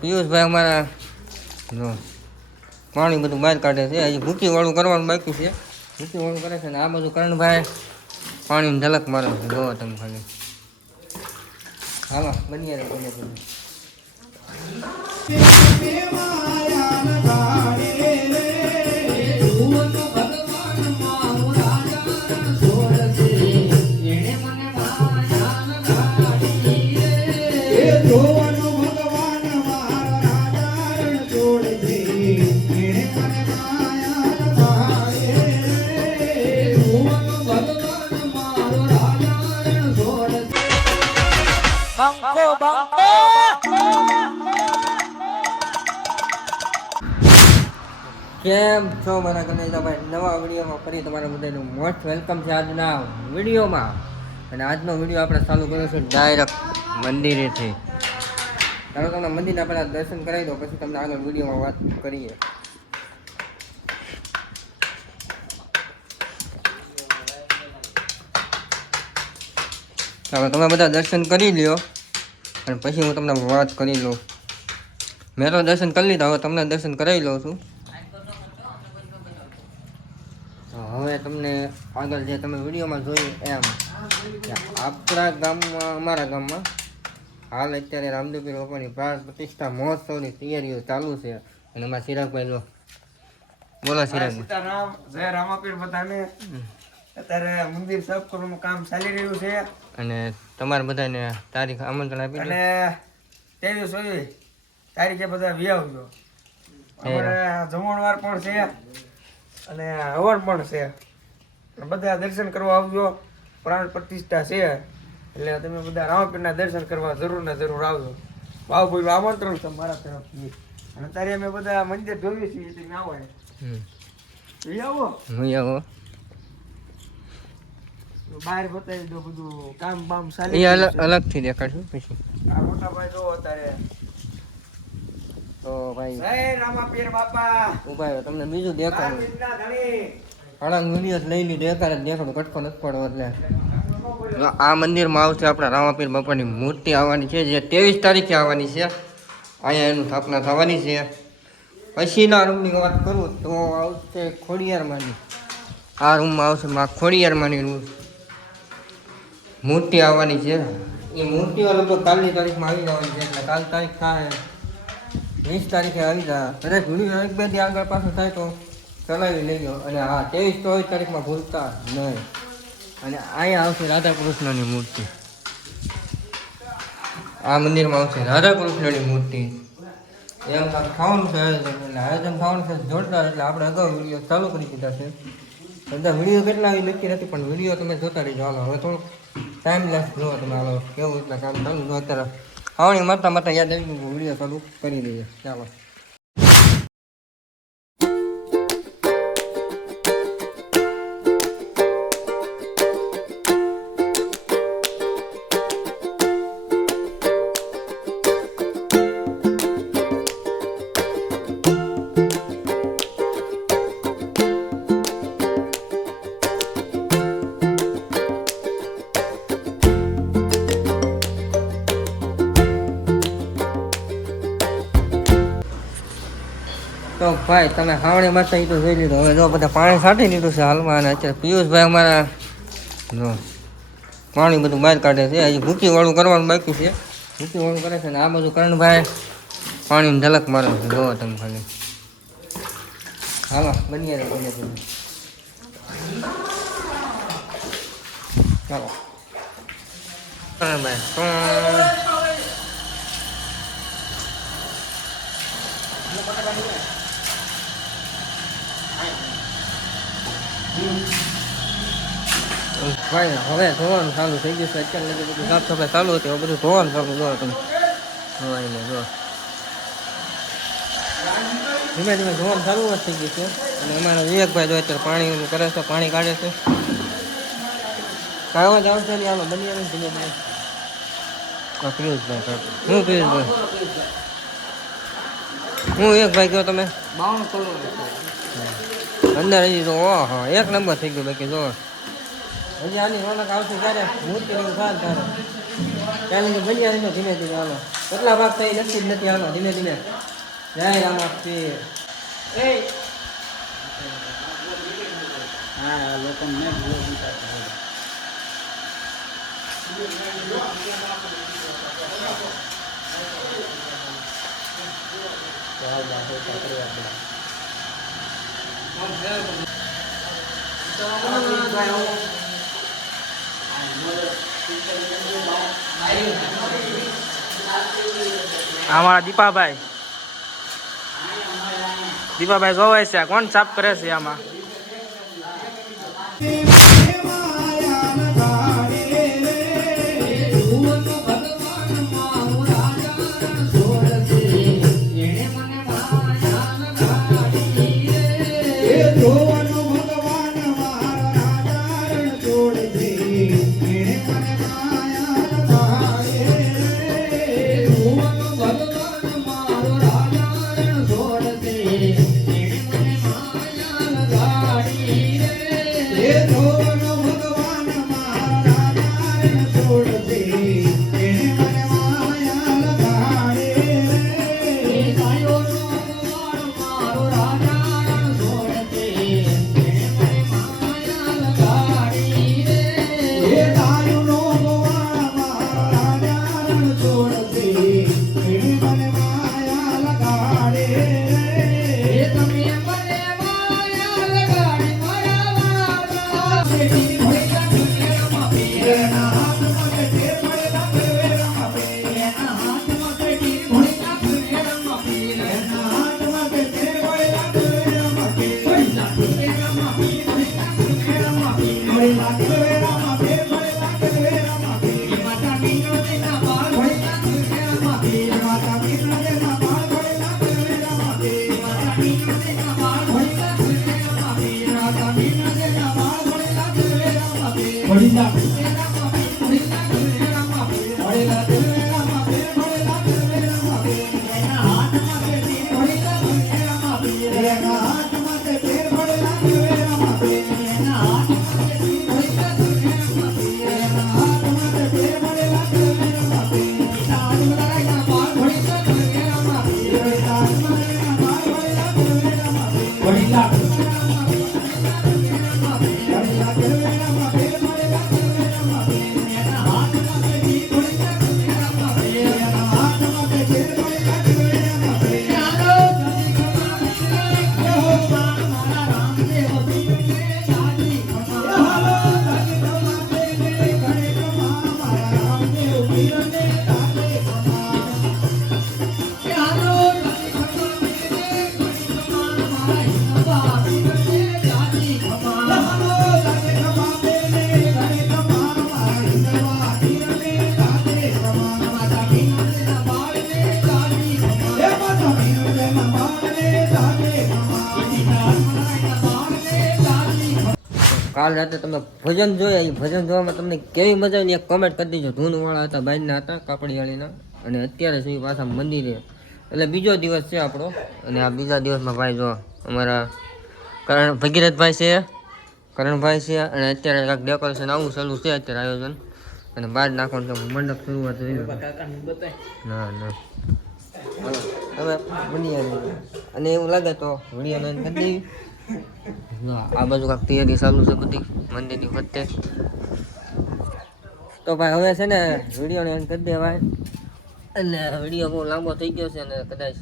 પિયુષભાઈ અમારા જો પાણી બધું બહાર કાઢે છે. હજી ભૂકીવાળું કરવાનું બાકી છે. ભૂકીવાળું કરે છે ને આ બધું કરણભાઈ પાણીની ઝલક મારે છે. જોવો તમે ખાલી હાલો બની રે બને તમે કેમ છો મારા કનૈયાભાઈ? નવા વિડીયોમાં ફરી તમારા બધાનું મોસ્ટ વેલકમ છે આજના વિડીયોમાં. અને આજનો વિડીયો આપણે ચાલુ કર્યો છે ડાયરેક્ટ મંદિરેથી. ચાલો તમને મંદિરના પહેલાં દર્શન કરાવી દો, પછી તમને આગળ વિડીયોમાં વાત કરીએ. ચાલો તમે બધા દર્શન કરી લ્યો અને પછી હું તમને વાત કરી લઉં. મેં તો દર્શન કરી લીધા, હવે તમને દર્શન કરાવી લઉં છું. હવે તમને આગળ જે તમે વિડીયોમાં જોયું એમ આપણા ગામમાં, અમારા ગામમાં હાલ અત્યારે રામદેવપીર બાપાની પ્રાણ પ્રતિષ્ઠા મહોત્સવની તૈયારીઓ ચાલુ છે. અને અમારા ચિરાગભાઈ લો બોલો ચિરાગભાઈ. સીતારામ, જય રામાપીર. બધાને અત્યારે મંદિર સાફ કરવાનું કામ ચાલી રહ્યું છે. અને તમારે બધાને તારીખ આમંત્રણ આપી અને 23-24 તારીખે બધા વિયાવજો. અમારે જમણવાર પણ છે અને હવન પણ છે. બધા દર્શન કરવા આવજો. પ્રાણ પ્રતિષ્ઠા છે એટલે તમે બધા રામાપીરના દર્શન કરવા જરૂર ને જરૂર આવજો. બાબુભાઈનું આમંત્રણ છે મારા તરફથી. અને અત્યારે અમે બધા મંદિર જોઈએ છીએ, તમે આવો આવો આવો બહાર બતાવી દો બધું કામ બામ એ ચાલી અલગથી દેખાડશું પછી. આ મોટા ભાઈ જો અત્યારે તો ભાઈ જય રામાપીર બાપા ઉભા રહ્યો, તમને બીજું દેખાડું. રામચંદ્ર ધણી ઘણા વિડીયો લઈ લીધો, એકાદ જ દેખાડું, કટકો નથી પડવો. એટલે આ મંદિરમાં આવશે આપણા રામાપીર બાપાની મૂર્તિ આવવાની છે, જે 23 તારીખે આવવાની છે. અહીંયા એનું સ્થાપના થવાની છે. પછીના રૂમની વાત કરું તો આવશે ખોડિયારમાંની. આ રૂમમાં આવશે ખોડિયારમાંની મૂર્તિ આવવાની છે. એ મૂર્તિઓ લગભગ કાલની તારીખમાં આવી જવાની છે. એટલે કાલ તારીખ થાય 20 તારીખે આવી જાય. કદાચ વિડીયો 1-2 દી આગળ પાછળ થાય તો ચલાવી લેજો. અને હા 23-24 તારીખમાં ભૂલતા નહીં. અને અહીંયા આવશે રાધા કૃષ્ણની મૂર્તિ. આ મંદિરમાં આવશે રાધા કૃષ્ણની મૂર્તિ. એમ ખાવાનું છે આયોજન, એટલે આયોજન ખાવાનું છે જોરદાર. એટલે આપણે અગાઉ વિડીયો ચાલુ કરી દીધા છે. બધા વિડીયો કેટલા આવી નક્કી નથી, પણ વિડીયો તમે જોતા રહીજો. હાલો હવે થોડુંક ટાઈમ લેસ જોવો તમે. હાલો કેવું રીતના કામ ચાલુ જો. અત્યારે ખાવાની માતા યાદ આવી ગયું, વિડીયો ચાલુ કરી દઈએ. ચાલો તો ભાઈ તમે હાવણી માતા એ તો જોઈ લીધું. હવે જો બધા પાણી છાંટી લીધું છે હાલમાં. અને અત્યારે પિયુષભાઈ અમારા જો પાણી બધું બહાર કાઢે છે. હજી ભૂકીવાળું કરવાનું બાકી છે. ભૂકીવાળું કરે છે ને આ બધું કરણભાઈ પાણીની ઝલક મારે છે. જોવો તમે ખાલી હાલો બની રે બને તમે ચાલો કરણભાઈ ભાઈ હવે ધોવાનું ચાલુ થઈ ગયું છે. અત્યારે લગી બધું સાફ સફાઈ ચાલુ હતી. હવે બધું ધોવાનું ચાલુ જો તમે ધોવાઈને જો ધીમે ધીમે ધોવાનું ચાલુ જ થઈ ગયું છે. અને અમારા વિવેકભાઈ જો અત્યારે પાણી કરે છે, પાણી કાઢે છે. કાંઈ જ આવશે નહીં. આમાં બની આવે ધીમે ધીમે. પિયુષભાઈ હું પિયુષભાઈ હું એક ભાઈ કહો તમે 52 કરોડ અંદર હજી તો ઓહો એક નંબર થઈ ગયો. બાકી જો હજી આની રોનક આવશે ત્યારે મૂર્તિ થાય ત્યારે ત્યાં લગી બન્યા રહેજો ધીમે ધીમે હાલો કેટલા ભાગ થઈ નક્કી જ નથી હાલો ધીમે ધીમે જય રામાપીર હા લોકો મેં અમારા દીપાભાઈ જોવે છે કોણ સાફ કરે છે આમાં કાલ રાતે તમે ભજન જોયા એ ભજન જોવામાં તમને કેવી મજા આવી એક કોમેન્ટ કરી દીજો ધૂનવાળા હતા બાઈના હતા કાપડિયાળીના અને અત્યારે સુધી પાછા મંદિરે એટલે બીજો દિવસ છે આપણો અને આ બીજા દિવસમાં ભાઈ જો અમારા ભગીરથભાઈ છે કરણભાઈ છે અને અત્યારે કાંઈક ડેકોરેશન આવું ચાલુ છે અત્યારે આયોજન અને બહાર નાખવાનું છે મંડપ શરૂઆત થઈ ના ના હવે બની આવી અને એવું લાગે તો વિડીયો કરી દેવી આ બાજુ કાંઈક તૈયારી ચાલુ છે બધી મંદિરની વચ્ચે તો ભાઈ હવે છે ને વિડીયોને એન્ડ કરી દેવાય અને વિડીયો બહુ લાંબો થઈ ગયો છે અને કદાચ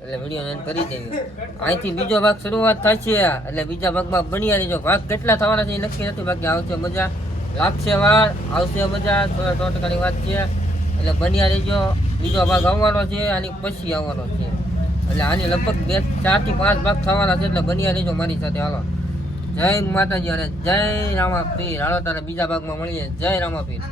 એટલે વિડીયોને એન્ડ કરી દેવી અહીંથી બીજો ભાગ શરૂઆત થાય છે એટલે બીજા ભાગમાં બન્યા રહીજો ભાગ કેટલા થવાના છે એ નક્કી નથી બાકી આવશે મજા લાગશે વાર આવશે મજા 100% વાત છે એટલે બન્યા રહીજો બીજો ભાગ આવવાનો છે આની પછી આવવાનો છે એટલે આની લગભગ 4 થી 5 ભાગ થવાના છે એટલે બન્યા રહેજો મારી સાથે હાલો જય માતાજી અને જય રામાપીર હાલો તારે બીજા ભાગમાં મળીએ જય રામાપીર